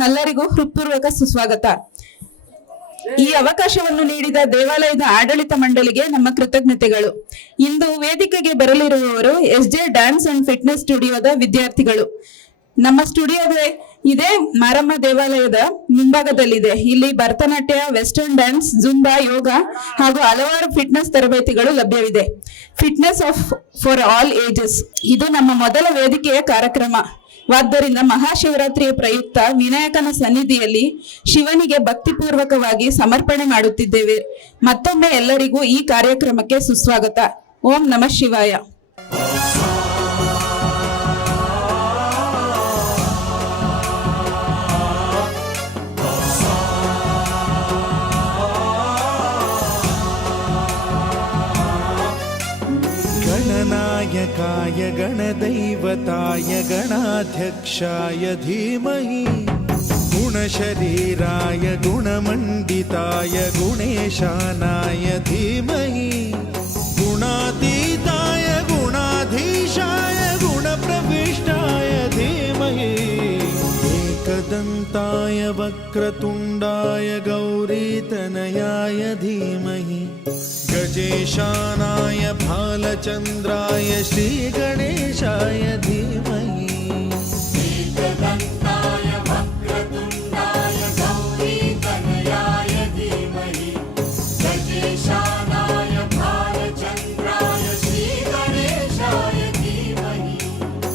ನಿಮ್ಮೆಲ್ಲರಿಗೂ ಹೃತ್ಪೂರ್ವಕ ಸುಸ್ವಾಗತ. ಈ ಅವಕಾಶವನ್ನು ನೀಡಿದ ದೇವಾಲಯದ ಆಡಳಿತ ಮಂಡಳಿಗೆ ನಮ್ಮ ಕೃತಜ್ಞತೆಗಳು. ಇಂದು ವೇದಿಕೆಗೆ ಬರಲಿರುವವರು SJ ಡ್ಯಾನ್ಸ್ ಅಂಡ್ ಫಿಟ್ನೆಸ್ ಸ್ಟುಡಿಯೋದ ವಿದ್ಯಾರ್ಥಿಗಳು. ನಮ್ಮ ಸ್ಟುಡಿಯೋದ ಇದೇ ಮಾರಮ್ಮ ದೇವಾಲಯದ ಮುಂಭಾಗದಲ್ಲಿದೆ. ಇಲ್ಲಿ ಭರತನಾಟ್ಯ, ವೆಸ್ಟರ್ನ್ ಡ್ಯಾನ್ಸ್, ಜುಂಬಾ, ಯೋಗ ಹಾಗೂ ಹಲವಾರು ಫಿಟ್ನೆಸ್ ತರಬೇತಿಗಳು ಲಭ್ಯವಿದೆ. ಫಿಟ್ನೆಸ್ ಫಾರ್ ಆಲ್ ಏಜಸ್ ಇದು ನಮ್ಮ ಮೊದಲ ವೇದಿಕೆಯ ಕಾರ್ಯಕ್ರಮ. ಆದ್ದರಿಂದ ಮಹಾಶಿವರಾತ್ರಿಯ ಪ್ರಯುಕ್ತ ವಿನಾಯಕನ ಸನ್ನಿಧಿಯಲ್ಲಿ ಶಿವನಿಗೆ ಭಕ್ತಿಪೂರ್ವಕವಾಗಿ ಸಮರ್ಪಣೆ ಮಾಡುತ್ತಿದ್ದೇವೆ. ಮತ್ತೊಮ್ಮೆ ಎಲ್ಲರಿಗೂ ಈ ಕಾರ್ಯಕ್ರಮಕ್ಕೆ ಸುಸ್ವಾಗತ. ಓಂ ನಮಃ ಶಿವಾಯ. गणनायकाय गणदैवताय गणाध्यक्षाय धीमहि गुणशरीराय गुणमण्डिताय गुणेशानाय धीमहि गुणातीताय गुणाधीशाय गुणप्रविष्टाय धीमहि एकदन्ताय वक्रतुण्डाय गौरीतनयाय धीमहि गजेशानाय भालचन्द्राय श्रीगणेशाय धीमहि एकदन्ताय वक्रतुण्डाय गौरीतनयाय धीमहि गजेशानाय भालचन्द्राय श्रीगणेशाय धीमहि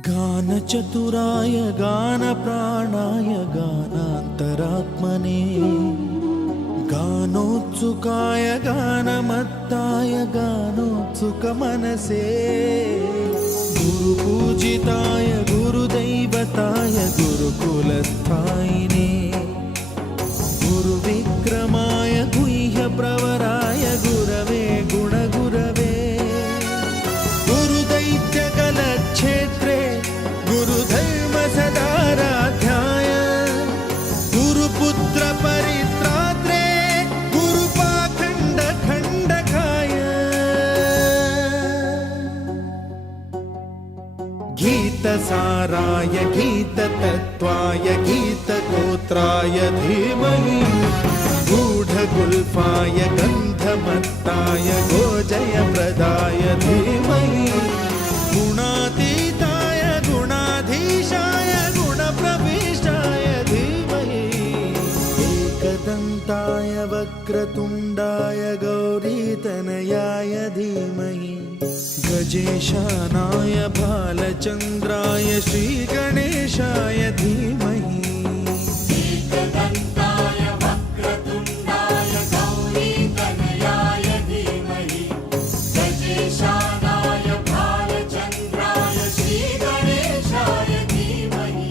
गानचतुराय गानप्राणाय गानान्तरात्मने गानोत्सुकाय गानमत्ताय गानोत्सुकमनसे गुरुपूजिताय गुरुदैवताय गुरुकुलस्थायिने गुरुविक्रमाय गुह्यप्रवराय गुरवे गुणगुरवे गुरुदैत्यकलक्षेत्रे गुरुधर्मसदाराध्याय गुरुपुत्र परित्रात्रे गीतसाराय गीततत्त्वाय गीतगोत्राय धीमहि गूढगुल्फाय गन्धमत्ताय गोजयप्रदाय धीमहि गुणातीताय गुणाधीशाय गुणप्रविष्टाय धीमहि एकदन्ताय वक्रतुण्डाय गौरीतनयाय धीमहि गजेशानाय भालचन्द्राय श्रीगणेशाय धीमहि एकदन्ताय वक्रतुण्डाय गौरीतनयाय धीमहि गजेशानाय भालचन्द्राय श्रीगणेशाय धीमहि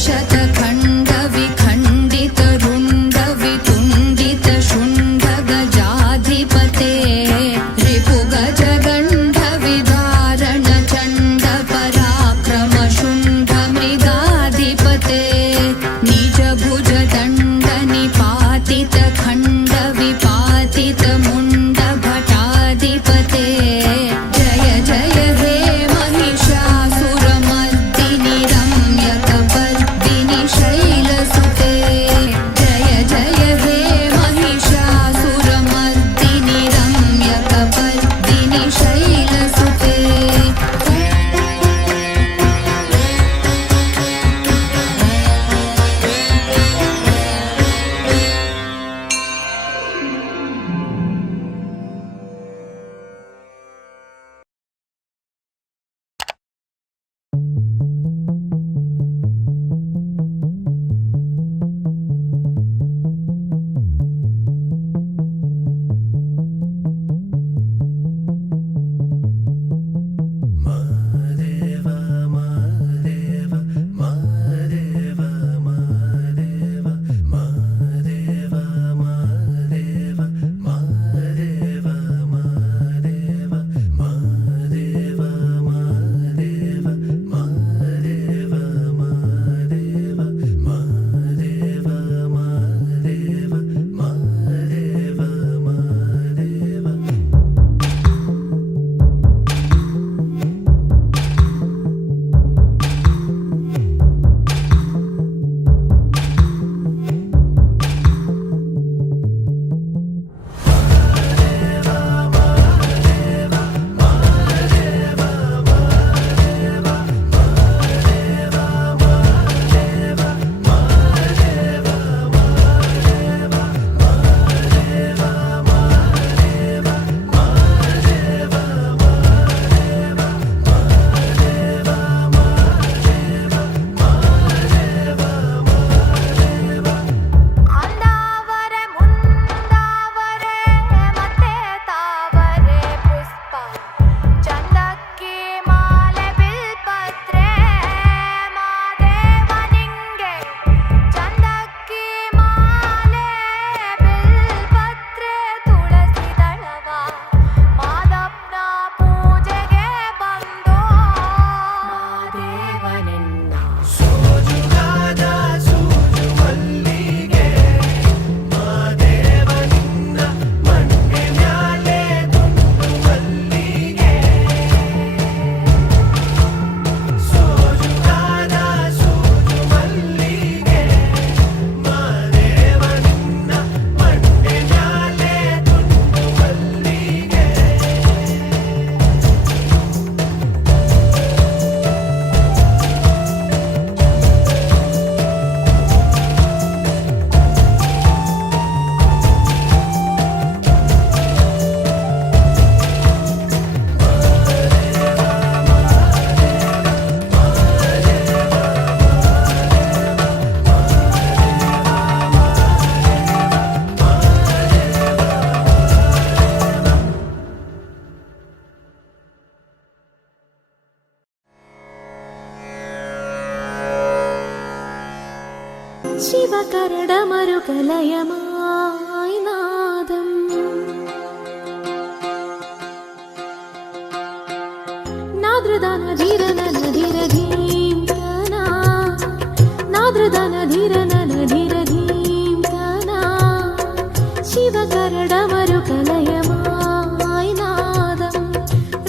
द्विशतखण्ड विखण्डित रुण्ड वितुण्डित शुण्ड गजाधिपते रिपुगज गण्ड विदारण चण्ड पराक्रम शुण्ड मृगाधिपते निज भुज दण्ड निपातित खण्ड विपातित मुण्ड भटाधिपते जय जय हे महिषासुरमर्दिनि रम्यकपर्दिनि शैलसुते जय जय हे महिषासुरमर्दिनि रम्यकपर्दिनि शैलसुते ಅಂದಾವರೆ ಮುಂದಾವರೆ ಮತ್ತೆ ತಾವರೆ ಪುಷ್ಪ ಚಂದಕ್ಕಿ ಮಾಲೆ ಬಿಲ್ಪತ್ರೆ ಮಾದೇವ ನಿಂಗೆ ಚಂದಕ್ಕಿ ಮಾಲೆ ಬಿಲ್ಪತ್ರೆ ತುಳಸಿ ದಳವ ಮಾದಪ್ಪನ ಪೂಜೆಗೆ ಬಂದೋ ಮಾದೇವನೆನ್ನ ಸೋಜುಗಾದ ಸೂಜು ಮಲ್ಲಿಗೆ ಮಾದೇವನಿಂದ ಮಂಡೆ ಮ್ಯಾಲೆ ದುಂಡು ಮಲ್ಲಿಗೆ ಸೋಜುಗಾದ ಸೂಜು ಮಲ್ಲಿಗೆ ಮಾದೇವನಿಂದ ಮಂಡೆ ಮ್ಯಾಲೆ ದುಂಡು ಮಲ್ಲಿಗೆ ശിവകരടമരുകലയമായി നാദം നാദ്രദാന ധീരന നധീര ധീംകന നാദ്രദാന ധീരന നധീര ധീംകന ശിവകരടമരുകലയമായി നാദം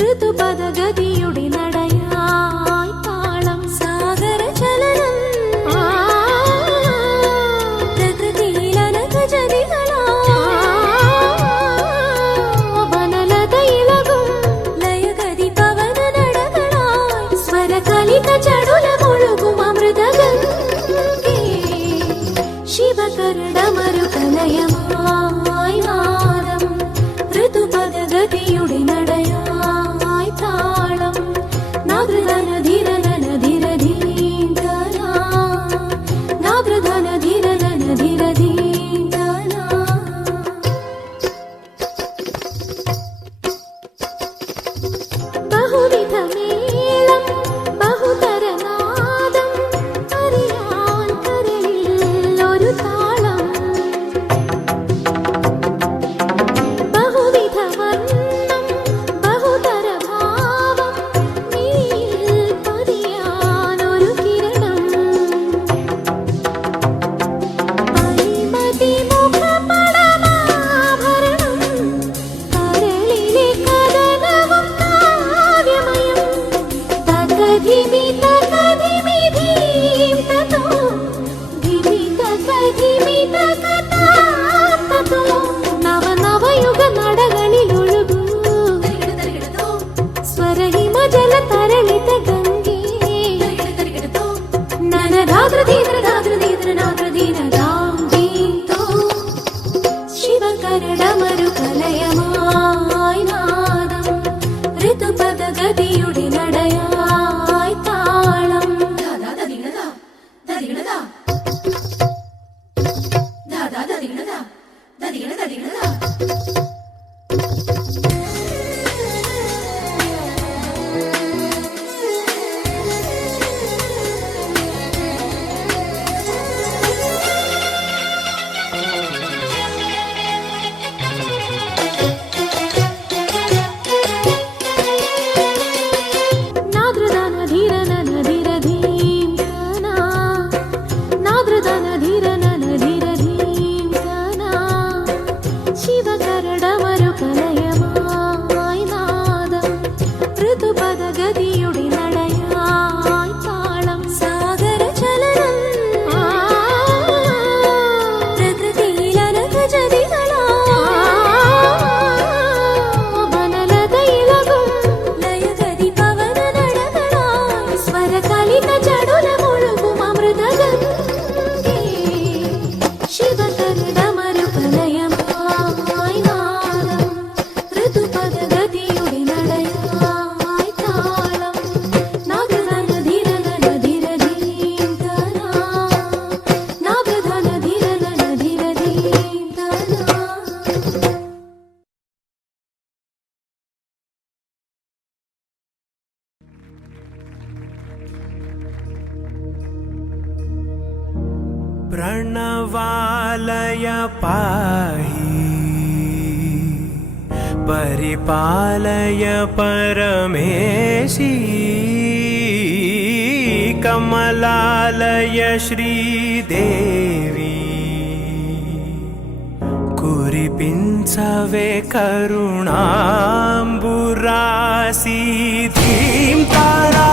ഋതുപദ ഗതിയുടെ നടയായി താളം സാഗര ചലനം പ്രകൃതിയിലനഘജ నాద్రదీనదాం శివకరడమరు కలయమాయ్ నాదం ఋతుపద గతియుడి నడయాయ్ తాళం శివకరడమరు కలయమాయ్ నాదం ఋతుపద గతియుడి నడయాయ్ తాళం సాగర చలనం ప్రకృతిలనక జదిగళా వనలత ఇలగం లయగది పవన నడగళా స్వర కలిత జడుల ముಳುగు అమృత గంగే శివకరడమరు కలయమాయ్ నాదం ఋతుపద గతియుడి నడయాయ్ తాళం నాగధన ధీరగణ ధీరధీంతనా నాగధన ధీరగణ ధీరధీంతనా प्रणवालय पाहि परिपालय परमेशी कमलालय श्रीदेवी कुरिपिंचवे करुणांबुरासी धीं तारा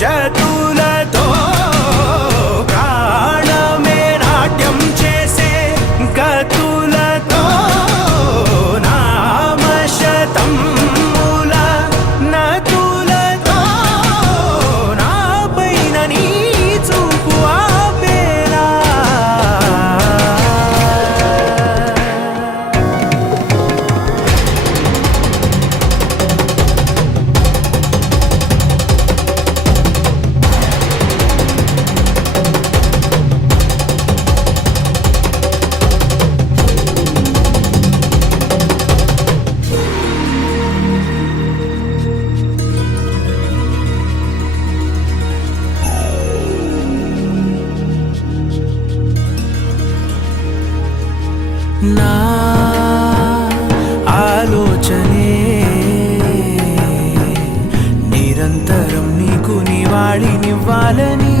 जतुलतो प्राणमे नाट्यं चेसे गतुलतो नामशतं मूल नतुलतो नापैन नी చూపు ఆపేలా నా ఆలోచనే నిరంతరం నీకు నివాళినివ్వాలని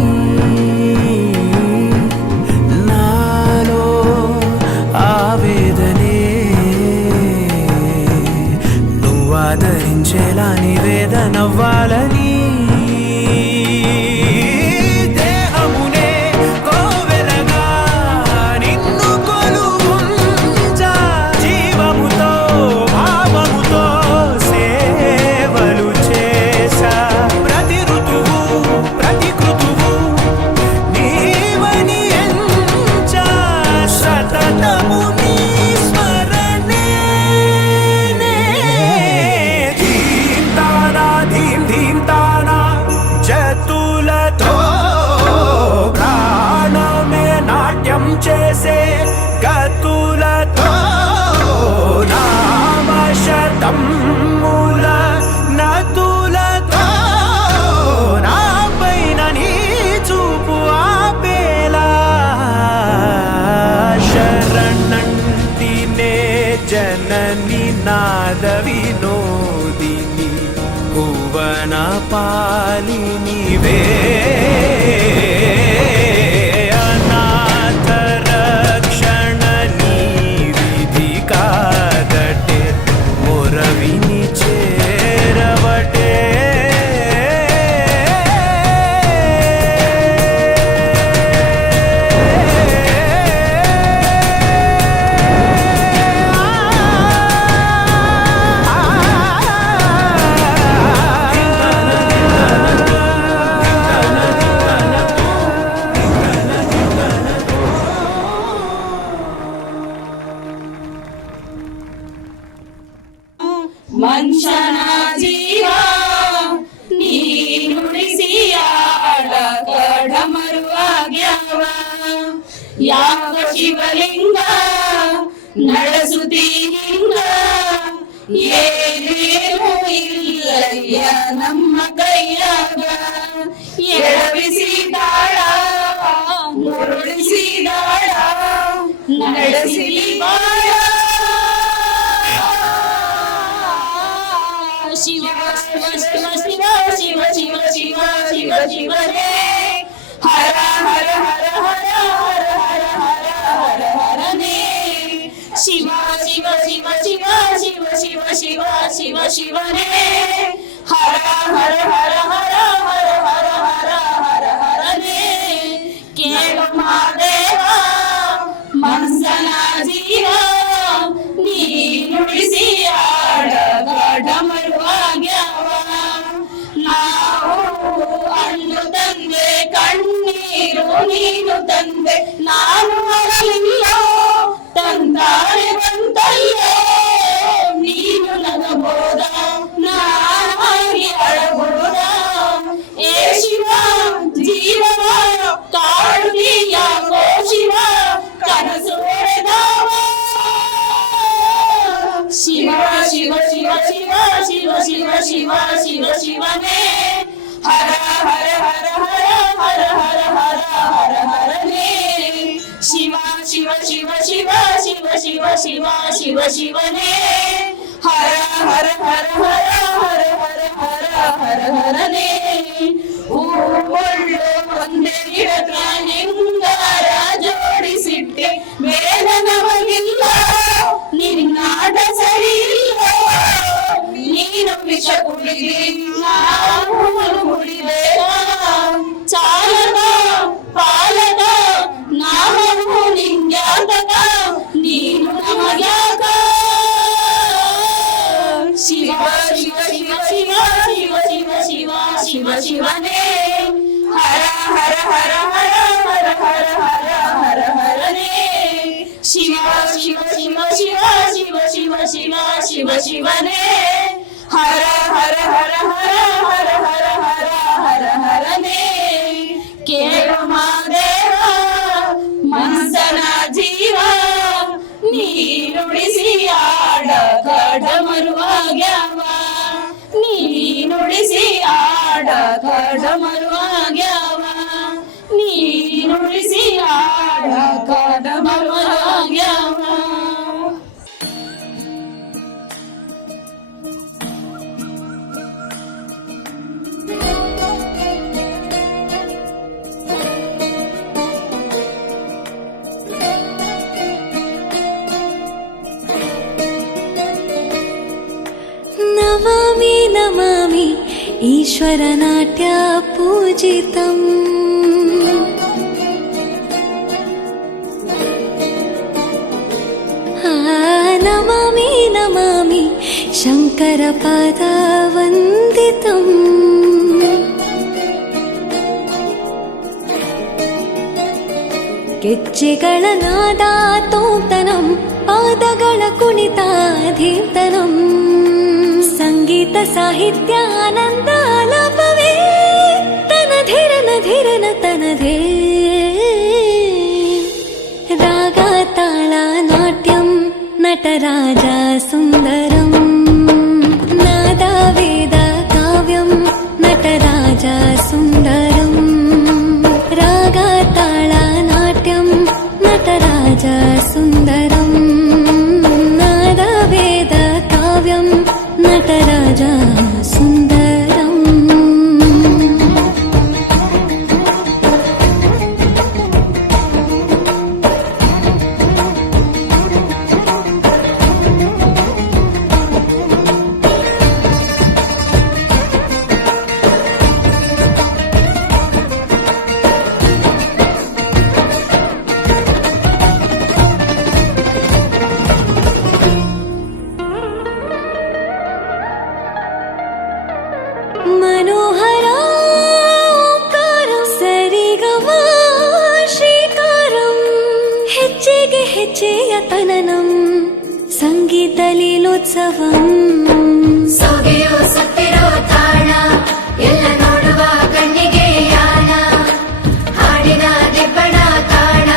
నాలో ఆవేదనే నువ్వు ఆదరించేలా నివేదనవ్వాలని దేహమునే కోవెలగా నిన్ను కొలువుంచా జీవముతో భావముతో సేవలు చేశా ప్రతి ఋతువు ప్రతి కృతువు నీవని ఎంచా సతతము నీ స్మరణే ధీం తానా జతులతో ప్రాణమే నాట్యం చేసే గతులతో నామశతం మూల నతులతో నాపైన నీ చూపు ఆపేలా శరణంటినే జనని నాద వినోదిని భువన పాలినివే అనాథ రక్షణ నీ విధి కాదటే మొరవిని చేరవటే ಯಾಕ ಶಿವಲಿಂಗ ನಡೆಸುತ್ತೀ ಹಿಂಗ ಏನೇನು ಇಲ್ಲಯ್ಯ ನಮ್ಮ ಕೈಯಾಗ ಎಡವಿಸಿದಾಳ ಮುರುಳಿಸಿದಾಳ ನಡೆಸಿ ಬಾಳ ಶಿವ ಶಿವ ಶಿವ ಶಿವ ಶಿವ ಶಿವ ಶಿವ ಶಿವ ಶಿವನೇ ಹರ ಹರ ಹರ ಹರ ಹರ ಹರ ಹರ ಹರ ಹರನೇ ಶಿವ ಶಿವ ಶಿವ ಶಿವ ಶಿವ ಶಿವ ಶಿವ ಶಿವ ಶಿವನೇ ಹರ ಹರ ಹರ ಹರ ಹರ ಹರ ಹರ ಹರ ಹರನೇ ಕೇಳು ಮಾದೇವ ಮನ್ಸನ ಜೀವ ನೀ ನುಡಿಸಿ ಆಡ ಮರುವಾಗ್ಯವ ನಾವು ಹಣ್ಣು ತಂದೆ ಕಣ್ಣೀರು ನೀನು ತಂದೆ ನಾನು ಅರಲಿಲ್ಲ ತಂದಾರೆ ಬಂತಲ್ಲೋ ನೀನು ನಗಬೋದ ನಾನಾಗಿ ಅಳಬೋದ ಏ ಶಿವ ಜೀವನ ಕಾಡುತ್ತೀಯ ಗೋ ಶಿವ ಕನಸು ಹೊಡೆದವ ಶಿವ ಶಿವ ಶಿವ ಶಿವ ಶಿವ ಶಿವ ಶಿವ ಶಿವ ಶಿವನೇ ಹರ ಹರ ಹರ ಹರ ಹರ ಹರ ಹರ ಹರ ಹರನೇ ಶಿವ ಶಿವ ಶಿವ ಶಿವ ಶಿವ ಶಿವ ಶಿವ ಶಿವ ಶಿವನೇ ಹರ ಹರ ಹರ ಹರ ಹರ ಹರ ಹರ ಹರ ಹರನೇ ಹೂವುಳ್ಳು ಒಂದೇ ಗಿಡಕ ಹೆಂಗಾರ ಜೋಡಿಸಿಟ್ಟೆ ಬೇಡ ನಮಗಿಲ್ಲ ನಿನ್ನಾಟ ಸರಿ ಇಲ್ಲ ನೀನು ವಿಷ ಕುಡಿದಿ ನಾವು ಕುಡಿಬೇಕ ಚಾಲಕ ಪಾಲಕ ನಾವು ನಿಂಗ್ಯಾತಕ ನೀನು ನಮಗ್ಯಾಕ ಶಿವ ಶಿವ ಶಿವ ಶಿವ ಶಿವ ಶಿವ ಶಿವ ಶಿವ ಶಿವನೇ ಹರ ಹರ ಹರ ಹರ ಹರ ಹರ ಹರ ಹರ ಹರನೇ ಶಿವ ಶಿವ ಶಿವ ಶಿವ ಶಿವ ಶಿವ ಶಿವ ಶಿವ ಶಿವನೇ ಹರ ಹರ ಹರ ಹರ ಹರ ಹರ ಹರ ಹರ ಹರನೇ ಕೇಳು ಮಾದೇವ ಮನಸನ ಜೀವ ನೀ ನುಡಿಸಿ ಆಡ ಕಡ ಮರುವಾಗ್ಯವ ನೀ ನುಡಿಸಿ ಆಡ ಕಡ ಮರುವಾಗ್ಯವ ನೀ ನುಡಿಸಿ ಆಡ ಕಡ ಮರುವಾಗ್ಯವ ನಮಾಮಿ ನಮಾಮಿ ಈಶ್ವರನಾಟ್ಯ ಪೂಜಿತಂ ನಮಾಮಿ ನಮಾಮಿ ಶಂಕರ ಪದ ವಂದಿತಂ ಗೆಜ್ಜೆಗಳ ನಾದ ತೋಂತನಂ ಪಾದಗಳ ಕುಣಿತ ಧೀರ್ತನಂ ಸಂಗೀತ ಸಾಹಿತ್ಯ ಆನಂದ ಆಲಾಪವೇ ತನಧಿರನ ಧಿರನ ತನಧೇ ರಾಗ ತಾಳ ನಾಟ್ಯಂ ನಟರಾಜ ಸುಂದರಂ ನಾದ ವೇದ ಕಾವ್ಯಂ ನಟರಾಜ ಸುಂದರಂ ರಾಗ ತಾಳ ನಾಟ್ಯಂ ನಟರಾಜ ಸುಂದರಂ ನಾದ ವೇದ ಕಾವ್ಯಂ ನಟರಾಜ ಸುಂದರಂ मनोहर ओंकारं सरिगम श्रीकारं ಹೆಜ್ಜೆಗೆ ಹೆಜ್ಜೆಯ ತನನಂ ಸಂಗೀತ ಲೀಲೋತ್ಸವಂ ಸೊಗೆಯೋ ಸತ್ತಿರೋ ತಾಣ ಎಲ್ಲ ನೋಡುವ ಕಣ್ಣಿಗೆ ಯಾನ ಹಾಡಿನ ದಿಬ್ಬಣ ತಾಣ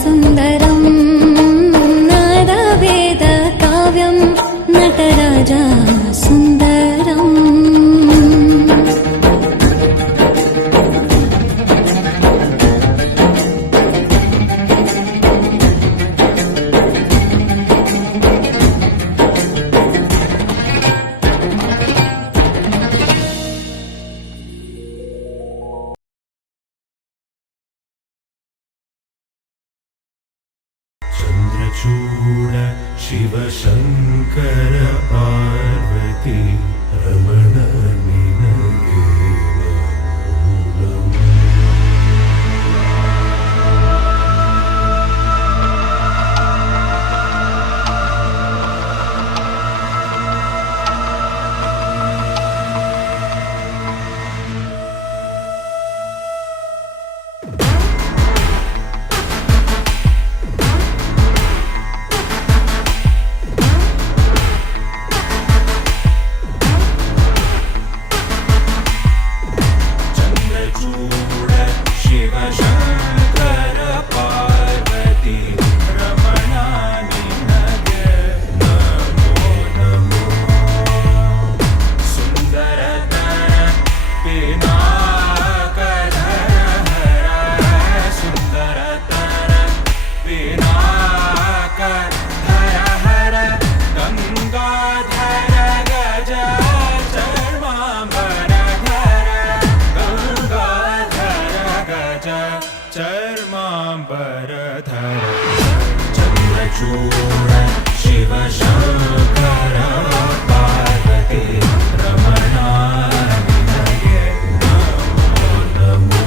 सुन्दरं नादवेद काव्यं नटराज सुन्दरम् ಚಂದ್ರಚೂಡ ಶಿವಶಂಕರ ಪಾರ್ವತಿ ರಮಣ ನಿನಗೆ ನಮೋ. ಚಂದ್ರಚೂಡ ಶಿವಶಂಕರ ಪಾರ್ವತಿ ರಮಣ ನಿನಗೆ ನಮೋ ನಮೋ. ಸುಂದರತರ ಪಿನಾಕರ ಹರ ಸುಂದರತರ ಪಿನಾಕರ ಹರ ಹರ ಗಂಗಾಧರ ಗಜ ಚರ್ಮಾಂಬರ ಧರ ಗಂಗಾಧರ ಗಜ ಚರ್ಮಾಂಬರ ಧರ. ಚಂದ್ರಚೂಡ ಶಿವಶಂಕರ ಪಾರ್ವತಿ ರಮಣ ನಿನಗೆ ನಮೋ ನಮೋ.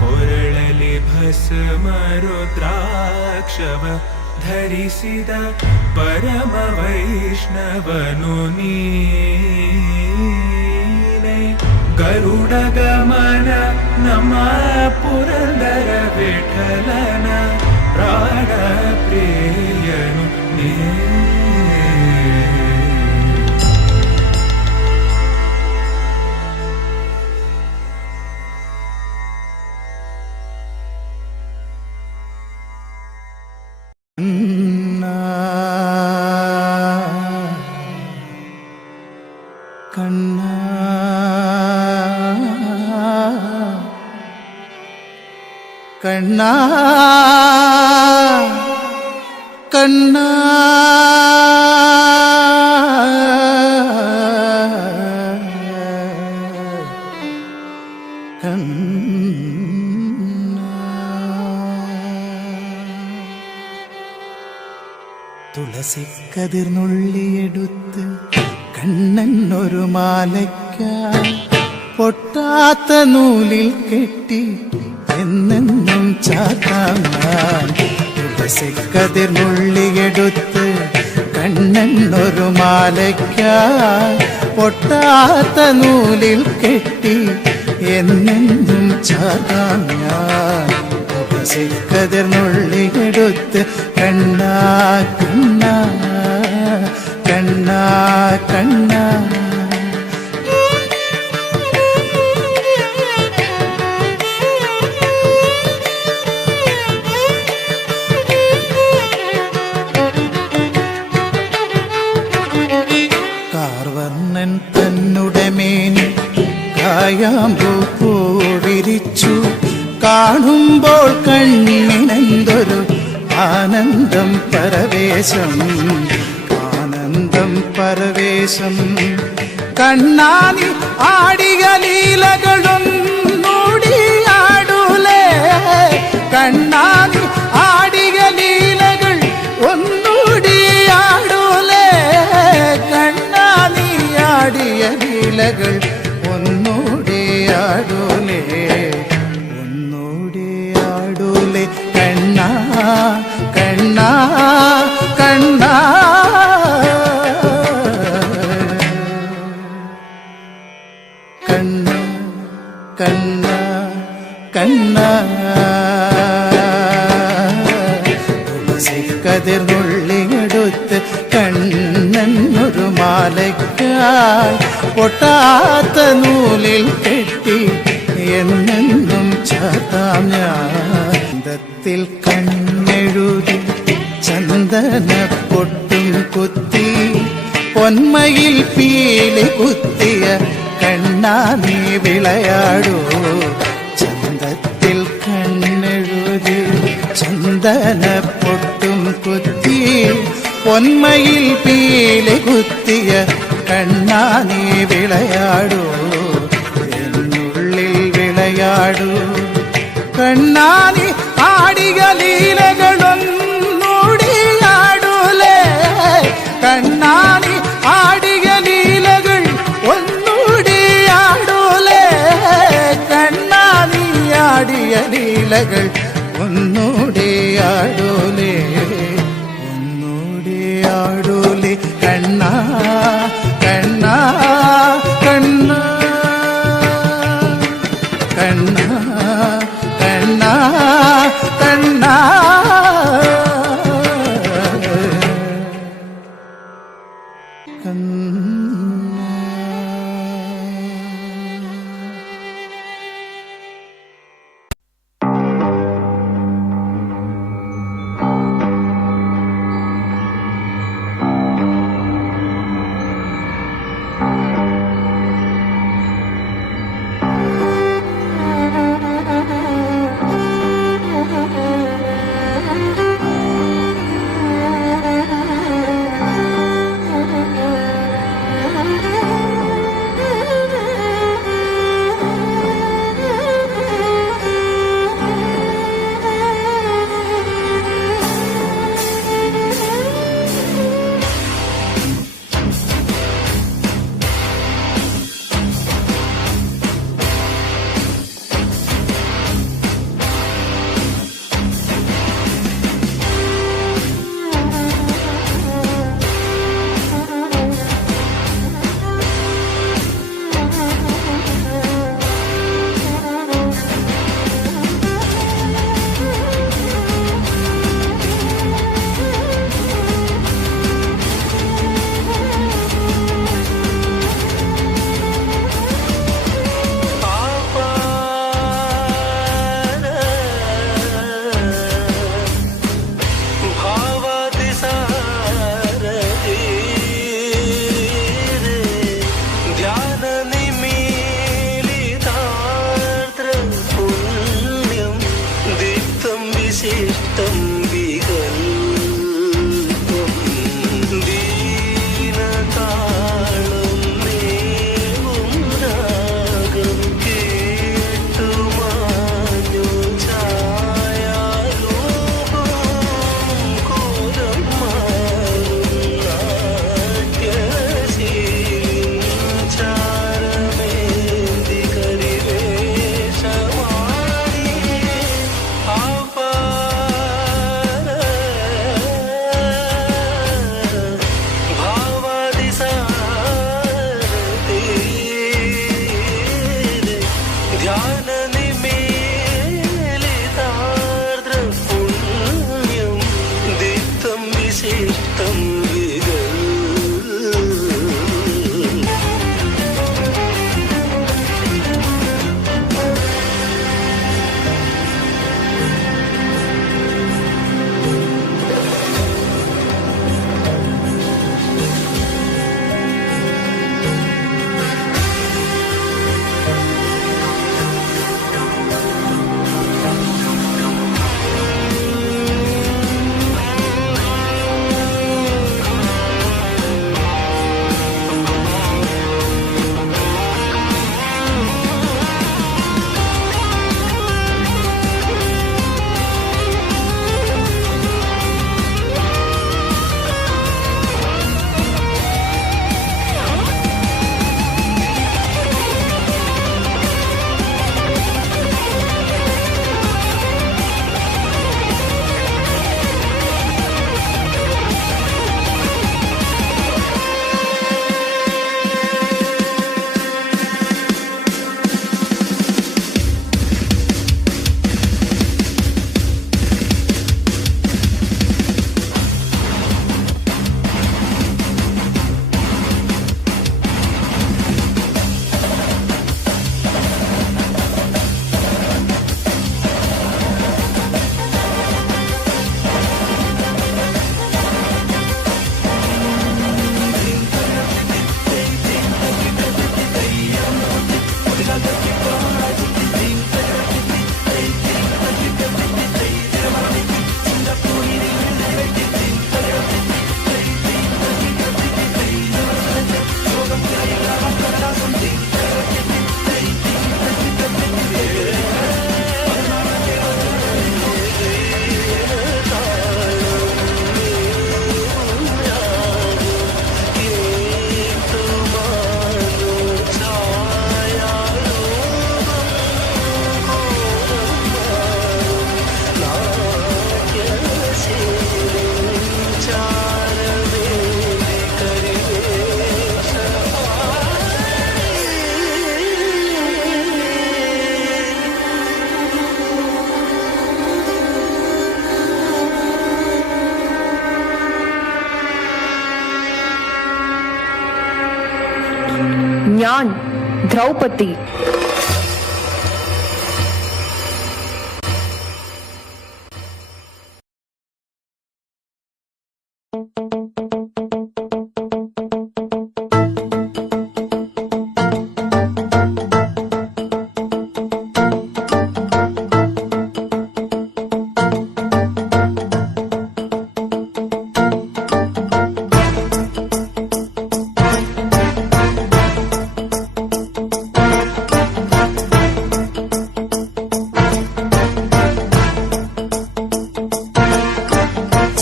ಕೊರಳಲಿ ಭಸ್ಮ ರುದ್ರಾಕ್ಷವ ಧರಿಸಿದ ಪರಮ ವೈಷ್ಣವನು ನೀನೆ. ಗರುಡ ಗಮನ ನಮ್ಮ ಪುರಂದರ ವಿಠಲನ ಪ್ರಾಣ ಪ್ರಿಯನು ನೀ. ಕಣ್ಣ ಕಣ್ಣ ಕಣ್ಣ തുളസിക്കതിർന്നുള്ളിയെടുത്ത് കണ്ണനൊരു മാലയ്ക്കായി പൊട്ടാത്ത നൂലിൽ കെട്ടി എന്നെന്നും ചാത്താം ഞാൻ. തുളസിക്കതിർന്നുള്ളിയെടുത്ത് കണ്ണനൊരു മാലയ്ക്കായി പൊട്ടാത്ത നൂലിൽ കെട്ടി എന്നെന്നും ചാത്താം ഞാൻ. തുളസിക്കതിർന്നുള്ളിയെടുത്ത് കണ്ണ കണ്ണ കണ്ണ കണ്ണ. കാർവർണ്ണൻ തന്നുടെ മേനി കായാമ്പൂ പൂവിരിച്ചു കാണുമ്പോൾ കണ്ണിനെന്തൊരു ആനന്ദം പരവേശം ആനന്ദം പരവേശം. കണ്ണാനി ആടിയ ലീലകളൊന്നൂടി ആടൂലേ കണ്ണാനി ആടിയ ലീലകൾ ഒന്നൂടി ആടൂലേ നുള്ളിയെടുത്ത് കണ്ണൊരു മാലയ്ക്കായി പൊട്ടാത്ത നൂലിൽ കെട്ടി എന്നെന്നും ചാത്താം ഞാന്തത്തിൽ കണ്ണെഴുതി ചന്ദന പൊട്ടും കുത്തി പൊന്മയിൽ പീലി കുത്തിയ കണ്ണാ നീ വിളയാടൂ ചന്തത്തിൽ കണ്ണെഴുതി ചന്ദന പൊട്ടും കുത്തി പൊന്മയിൽ പീലി കുത്തിയ കണ്ണാ നീ വിളയാടൂ എന്നുള്ളിൽ വിളയാടൂ കണ്ണാ നീ ആടിയ ലീലകളൊന്നൂടിയാടൂലേ കണ്ണാ നീ ആടിയ ലീലകൾ ഒന്നൂടിയാടൂലേ കണ്ണാ നീ ആടിയ ലീലകൾ ഒന്നൂടിയാടൂലേ ഒന്നൂടിയാടൂലേ കണ്ണാ കണ്ണാ കണ്ണാ കണ്ണാ കണ്ണാ കണ്ണാ ഞാൻ ദ്രൗപദി.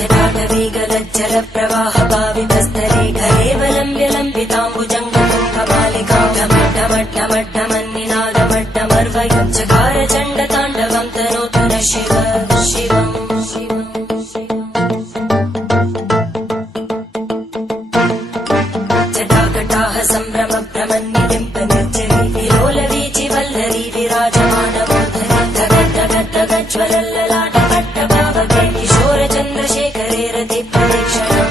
जटाटवीगलज्जल प्रवाह पावितस्थले घरेवलम्ब्य लम्बिताम्बुजङ्गबालिका ढमड्ढमड्ढमड्ढमन्निनादमड्ढमर्वयं चकार चण्डताण्डवं तनोतु न शिव शिवम् जटाकटाः सम्भ्रम भ्रमन्निलिम्ब निर्जरी विलोलवीचि वल्लरी विराजमानमूर्धनि धगद्धगद्धगज्ज्वलल्ललाटपट्टभावके किशोरचन्द्रशेखरे रति प्रदक्षिणम्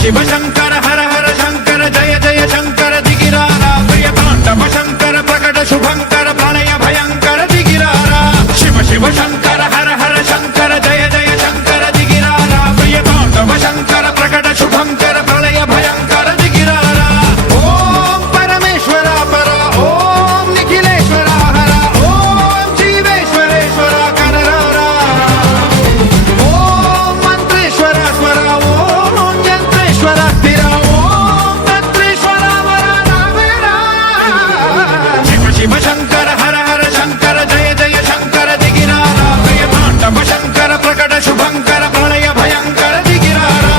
शिव शंकर हर हर शंकर जय जय शंकर दिगिरारा प्रिय तांडव शंकर प्रकट शुभंकर प्रणय भयंकर दिगिरारा शिव शिव शंकर हर हर शंकर जय जय शंकर दिगिरारा प्रिय तांडव शंकर प्रकट शुभंकर प्रणय भयंकर दिगिरारा ओम परमेश्वरा परा ओम निखिलेश्वरा हरा ओम जीवेश्वरेश्वरा कररारा ओम मंत्रेश्वरा स्वरा ओम यंत्रेश्वरा स्थिरा ओम तंत्रेश्वरा वरा नावेरा शिव शिव शंकर हर हर शंकर जय जय शंकर दिगिरारा प्रिय तांडव शंकर प्रकट शुभंकर प्रलय भयंकर दिगिरारा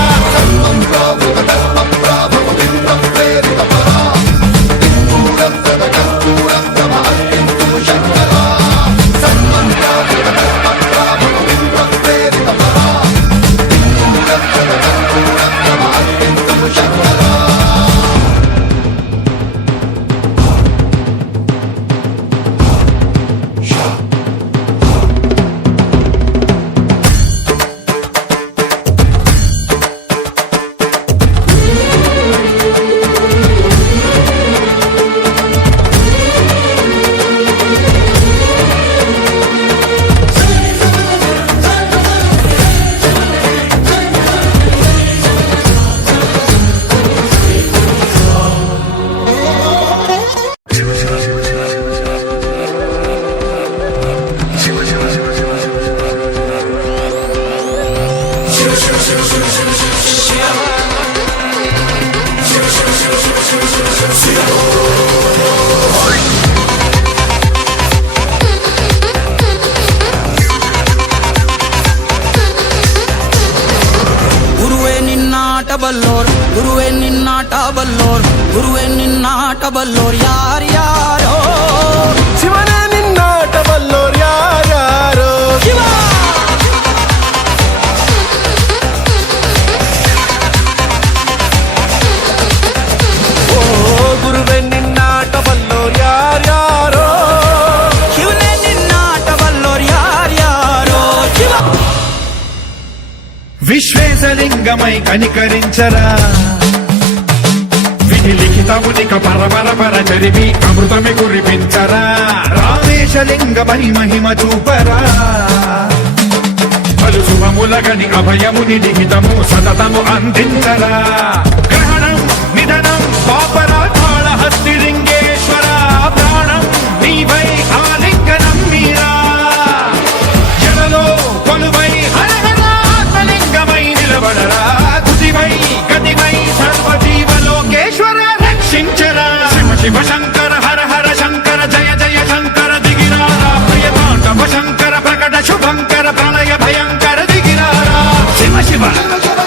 ಗುರುವೇ ನಿನ್ನಾಟ ಬಲ್ಲೋರ್ ಗುರುವೇ ನಿನ್ನಾಟ ಬಲ್ಲೋರ್ ಗುರುವೇ ನಿನ್ನಾಟ ಬಲ್ಲೋರ್ ಯಾರ್ಯಾರೋ ಶಿವನೇ ನಿನ್ನಾಟ ಬಲ್ಲೋರ್ ಯಾರ್ಯಾರೋ ಶಿವ ಓ ಗುರುವೇ ನಿನ್ನಾಟ ಬಲ್ಲೋರ್ ಯಾರ್ಯಾರೋ ಶಿವನೇ ನಿನ್ನಾಟ ಬಲ್ಲೋರ್ ಯಾರ್ಯಾರೋ ಶಿವ విశ్వేశలింగమై కనికరించరా విధి లిఖితమునిక పరపర పర చరివి అమృతమి కురిపించరా రామేశలింగమై మహిమ చూపరా పలు శుభములగని అభయముని లిఖితము సతతము అందించరా గ్రహణం నిధనం పాపరాధాళ హస్తిలింగేశ్వర ప్రాణం నీవై ఆలింగనం మీరా జలలో కొలువై హరహరాత్మలింగమై నిలబడరా తుదివై ಶಿವ ಶಂಕರ ಹರ ಹರ ಶಂಕರ ಜಯ ಜಯ ಶಂಕರ ದಿಗಿರಾರ ಪ್ರಿಯ ತಾಂಡವ ಶಂಕರ ಪ್ರಕಟ ಶುಭಂಕರ ಪ್ರಳಯ ಭಯಂಕರ ದಿಗಿರಾರ ಶಿವ ಶಿವ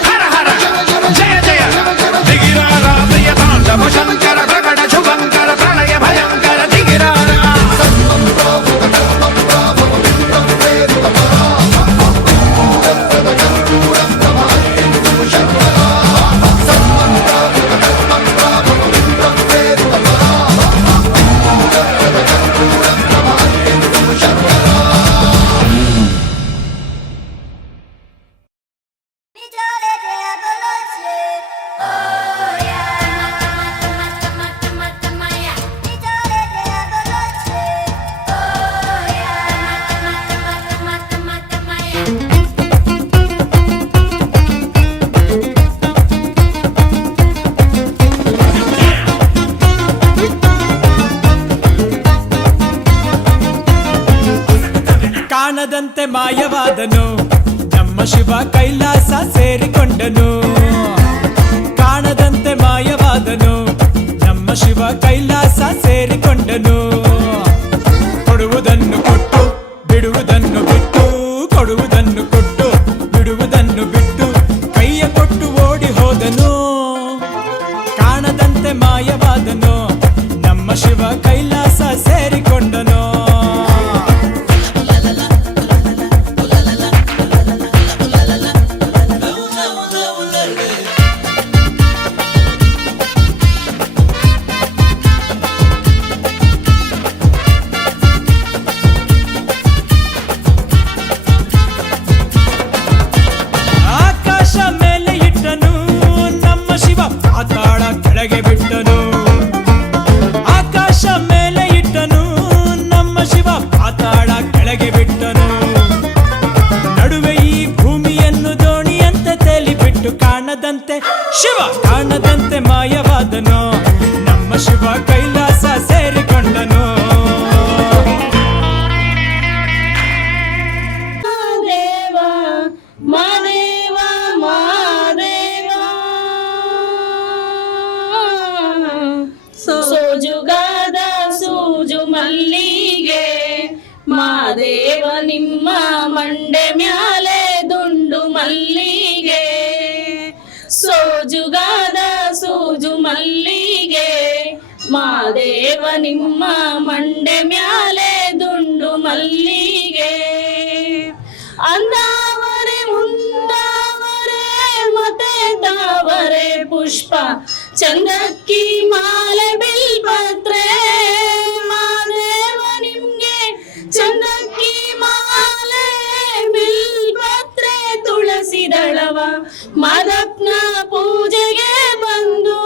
ಹರ ಹರ ಜಯ ಜಯ ದಿಗಿರಾರ ಪ್ರಿಯ ತಾಂಡವ ಶಂಕರ ಪ್ರಕಟ ಶುಭಂಕರ ಪ್ರಳಯ ಭಯಂಕರ ದಿಗಿರಾರ ಕಾಣದಂತೆ ಮಾಯವಾದನು ನಮ್ಮ ಶಿವ ಕೈಲಾಸ ಸೇರಿಕೊಂಡನು ಕಾಣದಂತೆ ಮಾಯವಾದನು ನಮ್ಮ ಶಿವ ಕೈಲಾಸ ಸೇರಿಕೊಂಡನು ಕೊಡುವುದನ್ನು ಕೊಟ್ಟು ಬಿಡುವುದನ್ನು ಬಿಟ್ಟು ಕೊಡುವುದನ್ನು ಕೊಟ್ಟು ಬಿಡುವುದನ್ನು ಬಿಟ್ಟು ಕೈಯ ಕೊಟ್ಟು ಓಡಿ ಹೋದನು ಕಾಣದಂತೆ ಮಾಯವಾದನು ನಮ್ಮ ಶಿವ ಕೈಲಾಸ ಸೇರಿಕೊಂಡನು ಆಕಾಶ ಮೇಲೆ ಇಟ್ಟನು ನಮ್ಮ ಶಿವ ಪಾತಾಳ ಕೆಳಗೆ ಬಿಟ್ಟನು ಆಕಾಶ ಮೇಲೆ ಇಟ್ಟನು ನಮ್ಮ ಶಿವ ಪಾತಾಳ ಕೆಳಗೆ ಬಿಟ್ಟನು ನಡುವೆ ಈ ಭೂಮಿಯನ್ನು ದೋಣಿಯಂತೆ ತೇಲಿಬಿಟ್ಟು ಕಾಣದಂತೆ ಶಿವ ಕಾಣದಂತೆ ಮಾಯವಾದನು ನಮ್ಮ ಶಿವ ಕೈಲಾಸ ಸೇರಿಕೊಂಡನು ಮಾದೇವ ಮಾದೇವ ಸೋಜುಗಾದ ಸೂಜು ಮಲ್ಲಿಗೆ ಮಾದೇವ ನಿಮ್ಮ ಮಂಡೆ ಮ್ಯಾಲೆ ದುಂಡು ಮಲ್ಲಿಗೆ ಸೋಜುಗಾದ ಸೂಜು ಮಲ್ಲಿಗೆ ಮಾದೇವ ನಿಮ್ಮ ಮಂಡೆ ಮ್ಯಾಲೆ ದುಂಡು ಮಲ್ಲಿಗೆ ಅಂದಾವರೆ ಮುಂದಾವರೆ ಮತ್ತೆ ತಾವರೆ ಪುಷ್ಪ ಚಂದಕ್ಕಿ ಮಾಲೆ ಬಿಲ್ಪತ್ರೆ ಮಾದೇವ ನಿಮ್ಗೆ ಚಂದಕ್ಕಿ ಮಾಲೆ ಬಿಲ್ಪತ್ರೆ ತುಳಸಿ ದಳವ ಮಾದಪ್ಪನ ಪೂಜೆಗೆ ಬಂದು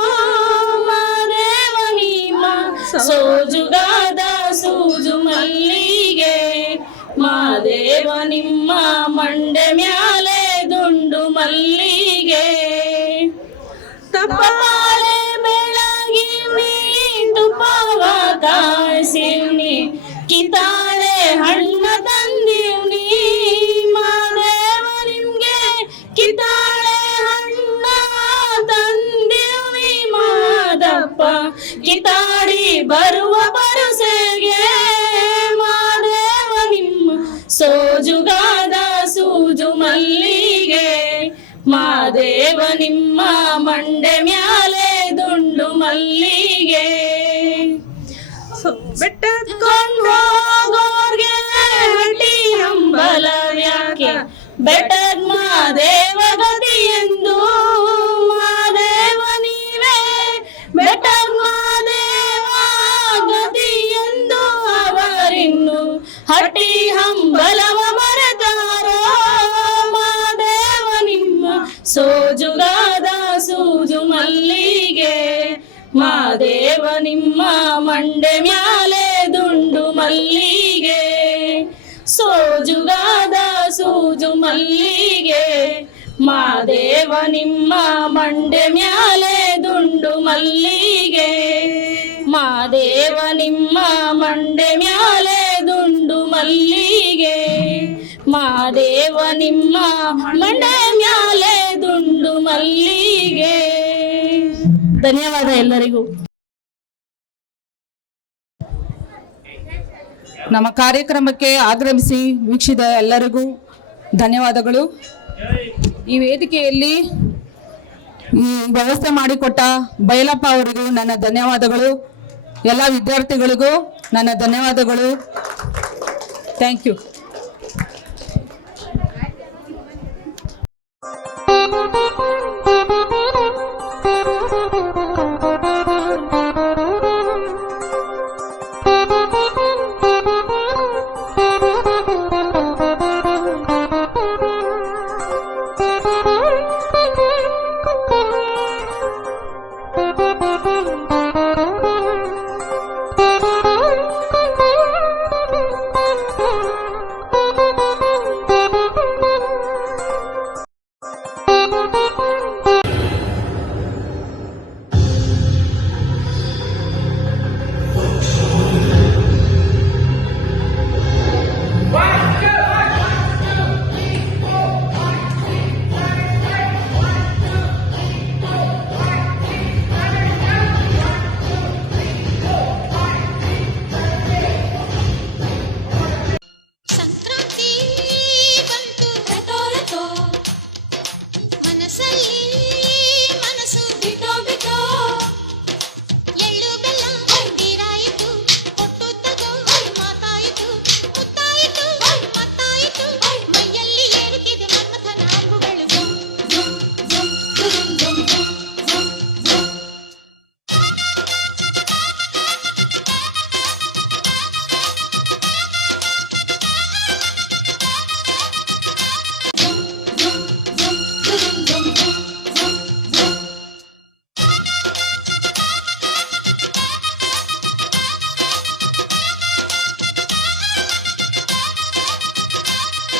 ಮಾದೇವ ನಿಮ್ಮ ಸೋಜುಗಾದ ಸೂಜು ಮಲ್ಲಿಗೆ ಮಾದೇವ ನಿಮ್ಮ ಮಂಡೆ ಮ್ಯಾಲೆ ದುಂಡು ಮಲ್ಲಿಗೆ ತಪ್ಪಾಲೆ ಬೆಳಗಿವ್ನಿ ತುಪ್ಪವ ಕಾಯಿಸಿವ್ನಿ ಕಿತಾಳೆ ಹಣ್ಣ ತಂದಿವ್ನಿ ಮಾದೇವ ನಿಮ್ಗೆ ಕಿತಾಳೆ ಹಣ್ಣ ತಂದಿವ್ನಿ ಮಾದಪ್ಪ ಕಿತಾಡಿ ಬರುವ ಬರುಸೆಗೆ ಮಾದೇವ ನಿಮ್ಮ ಸೋಜುಗಾದ ಸೂಜು ಮಲ್ಲಿಗೆ ಮಾದೇವ ನಿಮ್ಮ ಮಂಡೆ ಮ್ಯಾಲೆ ದುಂಡು ಮಲ್ಲಿಗೆ ಬೆಟ್ಟತ್ಕೊಂಡು ಹೋಗೋರ್ಗೆ ಹಟ್ಟಿ ಹಂಬಲವ್ಯಾಕೆ ಬೆಟ್ಟದ್ ಮಾದೇವ ಗತಿ ಎಂದು ಮಾದೇವ ನೀವೇ ಬೆಟ್ಟದ್ ಮಾದೇವ ಗತಿ ಎಂದು ಅವರಿನ್ನು ಹಟ್ಟಿ ಹಂಬಲವ ಮರೆತಾರೋ ಮಾದೇವ ನಿಮ್ಮ ಸೋಜುಗಾದ ಸೂಜು ಮಲ್ಲಿಗೆ ಮಾದೇವ ನಿಮ್ಮ ಮಂಡೆ ಮ್ಯಾಲೆ ದುಂಡು ಮಲ್ಲಿಗೆ ಸೋಜುಗಾದ ಸೂಜು ಮಲ್ಲಿಗೆ ಮಾದೇವ ನಿಮ್ಮ ಮಂಡೆ ಮ್ಯಾಲೆ ದುಂಡು ಮಲ್ಲಿಗೆ ಮಾದೇವ ನಿಮ್ಮ ಮಂಡೆ ಮ್ಯಾಲೆ ದುಂಡು ಮಲ್ಲಿಗೆ ಮಾದೇವ ನಿಮ್ಮ ಮಂಡೆ ಮ್ಯಾಲೆ ದುಂಡು ಮಲ್ಲಿಗೆ ಧನ್ಯವಾದ ಎಲ್ಲರಿಗೂ. ನಮ್ಮ ಕಾರ್ಯಕ್ರಮಕ್ಕೆ ಆಗಮಿಸಿ ವೀಕ್ಷಿಸಿದ ಎಲ್ಲರಿಗೂ ಧನ್ಯವಾದಗಳು. ಈ ವೇದಿಕೆಯಲ್ಲಿ ಈ ವ್ಯವಸ್ಥೆ ಮಾಡಿಕೊಟ್ಟ ಬೈಲಪ್ಪ ಅವರಿಗೂ ನನ್ನ ಧನ್ಯವಾದಗಳು. ಎಲ್ಲ ವಿದ್ಯಾರ್ಥಿಗಳಿಗೂ ನನ್ನ ಧನ್ಯವಾದಗಳು. Thank you.